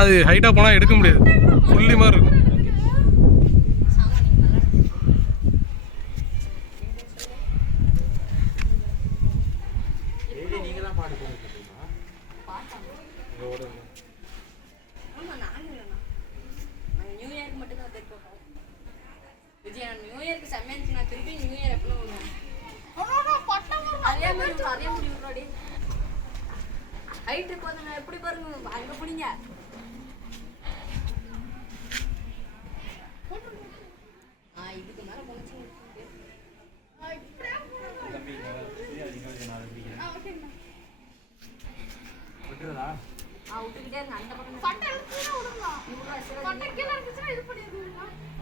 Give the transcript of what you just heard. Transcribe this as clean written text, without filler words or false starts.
அது ஹைட்டாக போனால் எடுக்க முடியாது, புள்ளி மாதிரி இருக்கும். நியூ இயருக்கு செம்மையா நான் திருப்பி நியூ இயர் எப்போ அதே மாதிரி ஹைட்டு போதுங்க எப்படி பாருங்க அங்க பிடிங்க. இதுக்கு மேல போனச்சு விட்டுக்கிட்டே இருங்க அந்த பக்கம்